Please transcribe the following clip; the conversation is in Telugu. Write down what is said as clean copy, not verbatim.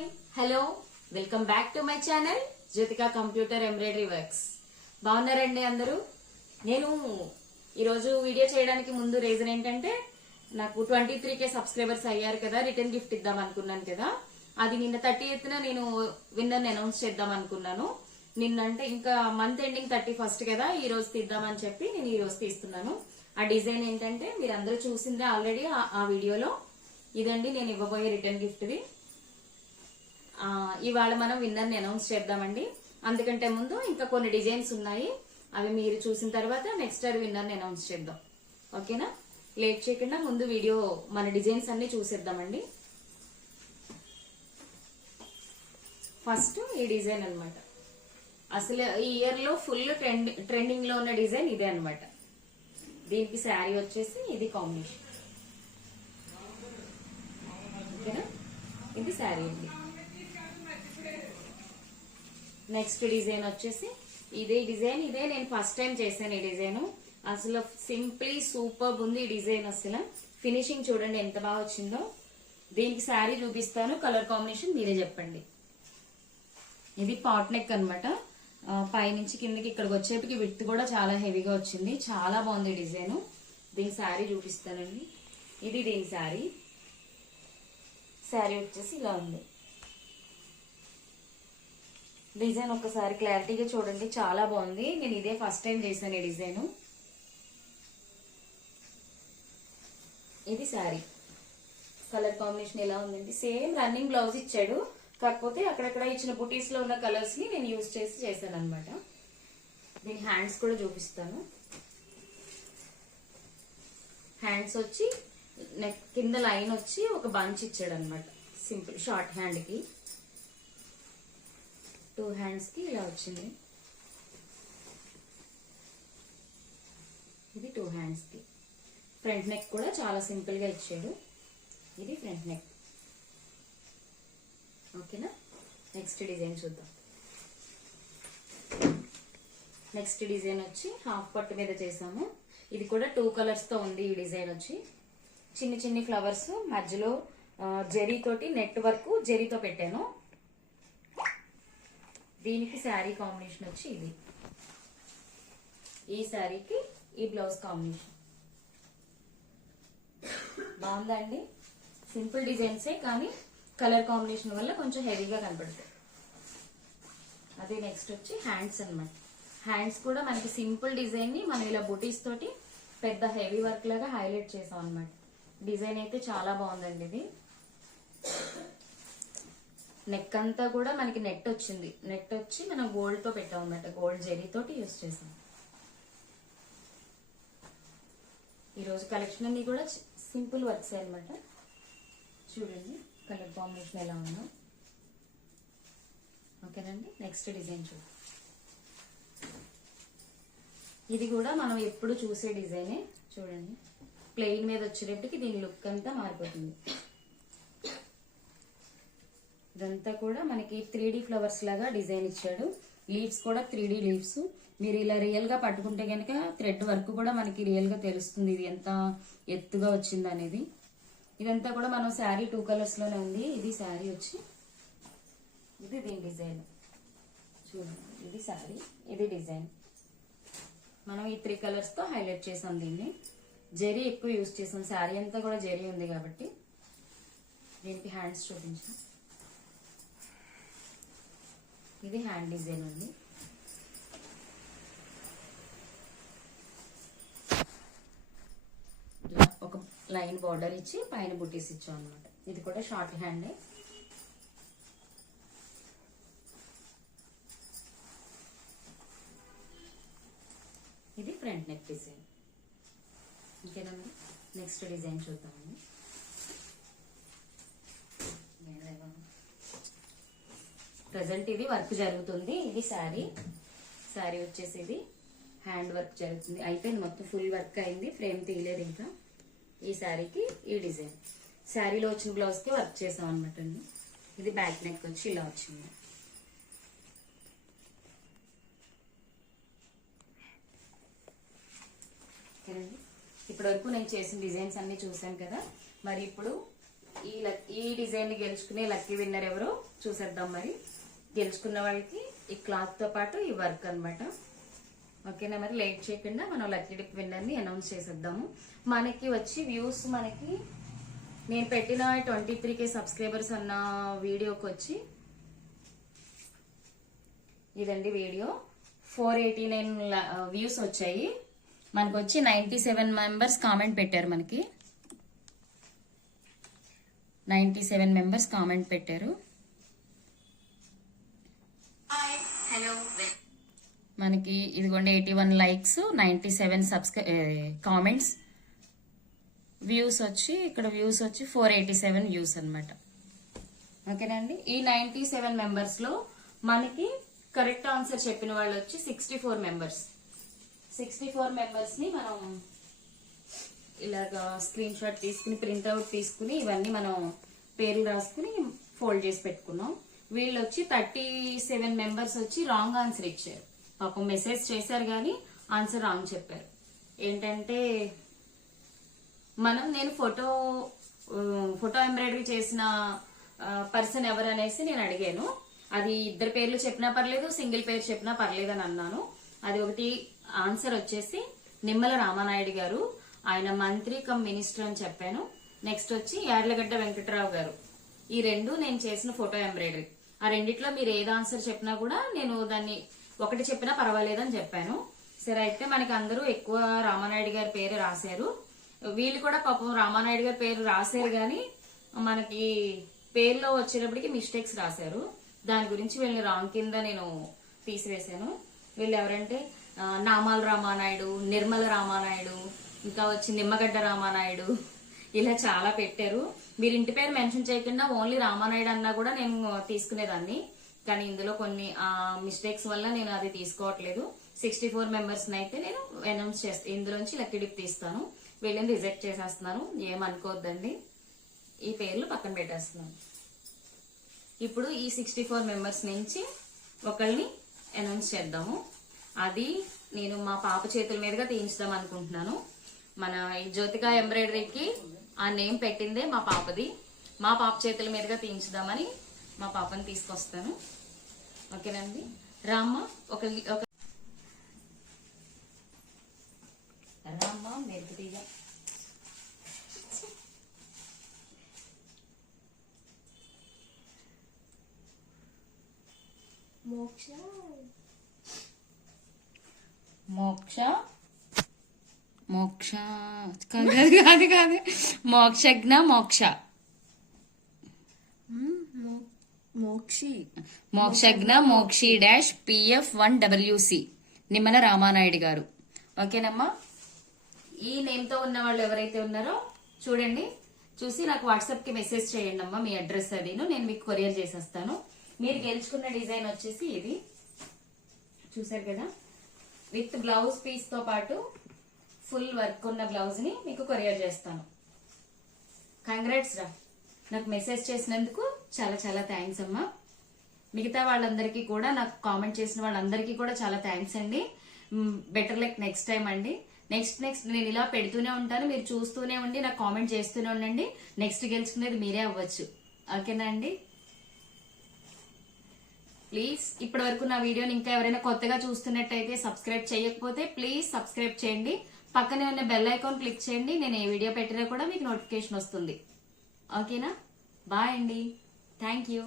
Hi hello welcome back to my channel Jyothika computer embroidery works. బాగున్నారండి అందరూ? నేను ఈరోజు వీడియో చేయడానికి ముందు రీజన్ ఏంటంటే, నాకు 23K సబ్స్క్రైబర్స్ అయ్యారు కదా, రిటర్న్ గిఫ్ట్ ఇద్దాం అనుకున్నాను కదా. అది నిన్న 30th నేను విన్నర్ అనౌన్స్ చేద్దాం అనుకున్నాను. నిన్నంటే ఇంకా మంత్ ఎండింగ్ 31st కదా, ఈ రోజు తీద్దామని చెప్పి నేను ఈ రోజు తీస్తున్నాను. ఆ డిజైన్ ఏంటంటే మీరు అందరూ చూసిందే ఆల్రెడీ ఆ వీడియోలో. ఇదండి నేను ఇవ్వబోయే రిటర్న్ గిఫ్ట్ ది. ఇవాళ మనం విన్నర్ని అనౌన్స్ చేద్దామండి. అందుకంటే ముందు ఇంకా కొన్ని డిజైన్స్ ఉన్నాయి, అవి మీరు చూసిన తర్వాత నెక్స్ట్ విన్నర్ని అనౌన్స్ చేద్దాం. ఓకేనా? లేట్ చేయకుండా ముందు వీడియో మన డిజైన్స్ అన్ని చూసేద్దామండి. ఫస్ట్ ఈ డిజైన్ అన్నమాట. అసలు ఈ ఇయర్ లో ఫుల్ ట్రెండింగ్ లో ఉన్న డిజైన్ ఇదే అన్నమాట. దీనికి శారీ వచ్చేసి ఇది కాంబినేషన్. ఓకేనా? ఇది శారీ అండి. నెక్స్ట్ డిజైన్ వచ్చేసి ఇదే డిజైన్. ఇదే నేను ఫస్ట్ టైం చేశాను ఈ డిజైన్. అసలు సింప్లీ సూపర్ ఉంది ఈ డిజైన్. అసలు ఫినిషింగ్ చూడండి ఎంత బాగా వచ్చిందో. దీనికి శారీ చూపిస్తాను, కలర్ కాంబినేషన్ మీరే చెప్పండి. ఇది పాట్ నెక్ అనమాట. పైనుంచి కిందకి ఇక్కడికి వచ్చేటికి విడ్త్ కూడా చాలా హెవీగా వచ్చింది. చాలా బాగుంది డిజైన్. దీని శారీ చూపిస్తానండి. ఇది దీని శారీ. శారీ వచ్చేసి ఇలా ఉంది. డిజైన్ ఒక్కసారి క్లారిటీగా చూడండి, చాలా బాగుంది. నేను ఇదే ఫస్ట్ టైం చేశాను ఈ డిజైన్. ఇది శారీ. కలర్ కాంబినేషన్ ఎలా ఉందండి? సేమ్ రన్నింగ్ బ్లౌజ్ ఇచ్చాడు, కాకపోతే అక్కడక్కడ ఇచ్చిన బుటీస్ లో ఉన్న కలర్స్ ని నేను యూజ్ చేసి చేశాను అనమాట. దీని హ్యాండ్స్ కూడా చూపిస్తాను. హ్యాండ్స్ వచ్చి నెక్ కింద లైన్ వచ్చి ఒక బంచ్ ఇచ్చాడు అనమాట. సింపుల్ షార్ట్ హ్యాండ్ కి. 2 హ్యాండ్స్ కి ఇలా వచ్చింది. ఇది 2 హ్యాండ్స్ కి. ఫ్రంట్ నెక్ కూడా చాలా సింపుల్ గా ఇచ్చాడు. ఇది ఫ్రంట్ నెక్. ఓకేనా? నెక్స్ట్ డిజైన్ చూద్దాం. నెక్స్ట్ డిజైన్ వచ్చి హాఫ్ పట్టు మీద చేసాము. ఇది కూడా 2 కలర్స్ తో ఉంది. ఈ డిజైన్ వచ్చి చిన్ని చిన్ని ఫ్లవర్స్ మధ్యలో జరీ తోటి నెట్ వర్క్ జరీతో పెట్టాను. దీనికి శారీ కాంబినేషన్ వచ్చి ఇది. ఈ శారీకి ఈ బ్లౌజ్ కాంబినేషన్ బాగుందా అండి? సింపుల్ డిజైన్సే కానీ కలర్ కాంబినేషన్ వల్ల కొంచెం హెవీగా కనపడతాయి. అదే నెక్స్ట్ వచ్చి హ్యాండ్స్ అన్నమాట. హ్యాండ్స్ కూడా మనకి సింపుల్ డిజైన్ ని మనం ఇలా బుటీస్ తోటి పెద్ద హెవీ వర్క్ లాగా హైలైట్ చేసాం అన్నమాట. డిజైన్ అయితే చాలా బాగుందండి. ఇది నెక్ అంతా కూడా మనకి నెట్ వచ్చింది. నెట్ వచ్చి మనం గోల్డ్ తో పెట్టాం అన్నమాట. గోల్డ్ జెరీ తోటి యూజ్ చేసాం. ఈరోజు కలెక్షన్ అన్ని కూడా సింపుల్ వర్క్స్ అన్నమాట. చూడండి కలర్ కాంబినేషన్ ఎలా ఉందో. ఓకేనండి? నెక్స్ట్ డిజైన్ చూడండి. ఇది కూడా మనం ఎప్పుడు చూసే డిజైనే. చూడండి ప్లెయిన్ మీద వచ్చేటప్పటికి దీని లుక్ అంతా మారిపోతుంది. ఇదంతా కూడా మనకి 3D ఫ్లవర్స్ లాగా డిజైన్ ఇచ్చాడు. లీవ్స్ కూడా 3D లీవ్స్. మీరు ఇలా రియల్ గా పట్టుకుంటే కనుక థ్రెడ్ వర్క్ కూడా మనకి రియల్ గా తెలుస్తుంది ఇది ఎంత ఎత్తుగా వచ్చింది అనేది. ఇదంతా కూడా మనం శారీ 2 కలర్స్ లోనే ఉంది. ఇది శారీ వచ్చి ఇది దీని డిజైన్. చూడండి ఇది శారీ, ఇది డిజైన్. మనం ఈ 3 కలర్స్ తో హైలైట్ చేసాం దీన్ని. జరీ ఎక్కువ యూజ్ చేసాం. శారీ అంతా కూడా జరీ ఉంది కాబట్టి. దీనికి హ్యాండ్స్ చూపించాం. ఇది హ్యాండ్ డిజైన్ ఉంది. ఒక లైన్ బార్డర్ ఇచ్చి పైన బుటీస్ ఇచ్చాం అనమాట. ఇది కూడా షార్ట్ హ్యాండే. ఇది ఫ్రంట్ నెక్ డిజైన్. ఇంకేనండి? నెక్స్ట్ డిజైన్ చూద్దామండి. ప్రజెంట్ ఇది వర్క్ జరుగుతుంది. ఇది శారీ. శారీ వచ్చేసి ఇది హ్యాండ్ వర్క్ జరుగుతుంది. అయిపోయింది మొత్తం, ఫుల్ వర్క్ అయింది. ఫ్రేమ్ తీయలేదు ఇంకా. ఈ శారీకి ఈ డిజైన్. శారీలో వచ్చిన బ్లౌజ్ కి వర్క్ చేసాం అనమాట అండి. ఇది బ్యాక్ నెక్ వచ్చి ఇలా వచ్చింది. ఇప్పటి వరకు నేను చేసిన డిజైన్స్ అన్ని చూసాను కదా. మరి ఇప్పుడు ఈ డిజైన్ ని గెలుచుకునే లక్కీ విన్నర్ ఎవరో చూసేద్దాం. మరి గెలుచుకున్న వాళ్ళకి ఈ క్లాత్ తో పాటు ఈ వర్క్ అన్నమాట. ఓకేనా, మరి లేట్ చేయకుండా మనం లక్కీ డిప్ విన్నర్ ని అనౌన్స్ చేసేద్దాము. మనకి వచ్చి వ్యూస్, మనకి నేను పెట్టిన 23K సబ్స్క్రైబర్స్ అన్న వీడియోకి వచ్చి ఇదండి వీడియో, 489 వ్యూస్ వచ్చాయి. మనకు వచ్చి 97 మెంబర్స్ కామెంట్ పెట్టారు. మనకి 97 మెంబర్స్ కామెంట్ పెట్టారు. మనకి ఇదిగోండి 81 లైక్స్, 97 కామెంట్స్. వ్యూస్ వచ్చి ఇక్కడ వ్యూస్ వచ్చి 487 వ్యూస్ అన్నమాట. ఓకేనా అండి. ఈ 97 మెంబర్స్ లో మనకి కరెక్ట్ ఆన్సర్ చెప్పిన వాళ్ళు వచ్చి 64 మెంబర్స్. 64 మెంబర్స్ ని మనం ఇలాగా స్క్రీన్ షాట్ తీసుకుని, ప్రింట్అవుట్ తీసుకుని, ఇవన్నీ మనం పేర్లు రాసుకుని ఫోల్డ్ చేసి పెట్టుకున్నాం. వీళ్ళు వచ్చి 37 మెంబర్స్ వచ్చి రాంగ్ ఆన్సర్ ఇచ్చారు. పాపం మెసేజ్ చేశారు కానీ ఆన్సర్ రాంగ్ చెప్పారు. ఏంటంటే నేను ఫోటో ఎంబ్రాయిడరీ చేసిన పర్సన్ ఎవరు అనేసి నేను అడిగాను. అది ఇద్దరు పేర్లు చెప్పినా పర్లేదు, సింగిల్ పేరు చెప్పినా పర్లేదు అని అన్నాను. అది ఒకటి ఆన్సర్ వచ్చేసి నిమ్మల రామానాయుడు గారు, ఆయన మంత్రి కమ్ మినిస్టర్ అని చెప్పాను. నెక్స్ట్ వచ్చి యార్లగడ్డ వెంకటరావు గారు. ఈ రెండు నేను చేసిన ఫోటో ఎంబ్రాయిడరీ. ఆ రెండిట్లో మీరు ఏది ఆన్సర్ చెప్పినా కూడా నేను దాన్ని ఒకటి చెప్పినా పర్వాలేదని చెప్పాను. సరే, అయితే మనకి అందరూ ఎక్కువ రామానాయుడు గారి పేరు రాశారు. వీళ్ళు కూడా పాపం రామానాయుడు గారి పేరు రాశారు కానీ మనకి పేరులో వచ్చేటప్పటికి మిస్టేక్స్ రాశారు. దాని గురించి వీళ్ళని రాంగ్ కింద నేను తీసివేశాను. వీళ్ళు ఎవరంటే నామాల రామానాయుడు, నిర్మల రామానాయుడు, ఇంకా వచ్చి నిమ్మగడ్డ రామానాయుడు, ఇలా చాలా పెట్టారు. మీరు ఇంటి పేరు మెన్షన్ చేయకుండా ఓన్లీ రామానాయుడు అన్నా కూడా నేను తీసుకునేదాన్ని. కానీ ఇందులో కొన్ని మిస్టేక్స్ వల్ల నేను అది తీసుకోవట్లేదు. 64 మెంబర్స్ అయితే నేను అనౌన్స్ చేస్తాను. ఇందులోంచి లక్కీ డిప్ తీస్తాను. వీళ్ళని రిజెక్ట్ చేసేస్తున్నాను, ఏమనుకోవద్దండి. ఈ పేర్లు పక్కన పెట్టేస్తున్నాను. ఇప్పుడు ఈ 64 మెంబర్స్ నుంచి ఒకళ్ళని అనౌన్స్ చేద్దాము. అది నేను మా పాప చేతుల మీదుగా తీయించుదాం అనుకుంటున్నాను. మన ఈ జ్యోతిక ఎంబ్రాయిడరీకి ఆ నేమ్ పెట్టిందే మా పాపది. మా పాప చేతుల మీదుగా తీయించుదామని మా పాపని తీసుకొస్తాను. ఓకేనండి. రామ్మ రామ్మ మెరుగుతీగా మోక్ష కాదు మోక్షజ్ఞ మోక్షజ్ఞ మోక్షి డాష్ PF1WC నిమ్మల రామానాయుడు గారు. ఓకేనమ్మా. ఈ నేమ్ తో ఉన్న వాళ్ళు ఎవరైతే ఉన్నారో చూడండి, చూసి నాకు వాట్సాప్ కి మెసేజ్ చేయండి అమ్మా, మీ అడ్రస్ అదిను, నేను మీకు కొరియర్ చేసేస్తాను. మీరు గెలుచుకున్న డిజైన్ వచ్చేసి ఇది చూసారు కదా, విత్ బ్లౌజ్ పీస్ తో పాటు ఫుల్ వర్క్ ఉన్న బ్లౌజ్ ని మీకు కొరియర్ చేస్తాను. కంగ్రాట్స్ రా, నాకు మెసేజ్ చేసినందుకు చాలా చాలా థ్యాంక్స్ అమ్మా. మిగతా వాళ్ళందరికీ కూడా, నాకు కామెంట్ చేసిన వాళ్ళందరికీ కూడా చాలా థ్యాంక్స్ అండి. బెటర్ లైక్ నెక్స్ట్ టైం అండి. నెక్స్ట్ నేను ఇలా పెడుతూనే ఉంటాను, మీరు చూస్తూనే ఉండి నాకు కామెంట్ చేస్తూనే ఉండండి. నెక్స్ట్ గెలుచుకునేది మీరే అవ్వచ్చు. ఓకేనా అండి. ప్లీజ్ ఇప్పటి వరకు నా వీడియోని ఇంకా ఎవరైనా కొత్తగా చూస్తున్నట్టయితే సబ్స్క్రైబ్ చేయకపోతే ప్లీజ్ సబ్స్క్రైబ్ చేయండి. పక్కనే ఉన్న బెల్ ఐకాన్ క్లిక్ చేయండి. నేను ఏ వీడియో పెట్టినా కూడా మీకు నోటిఫికేషన్ వస్తుంది. ఓకేనా. బాయ్ అండి. Thank you.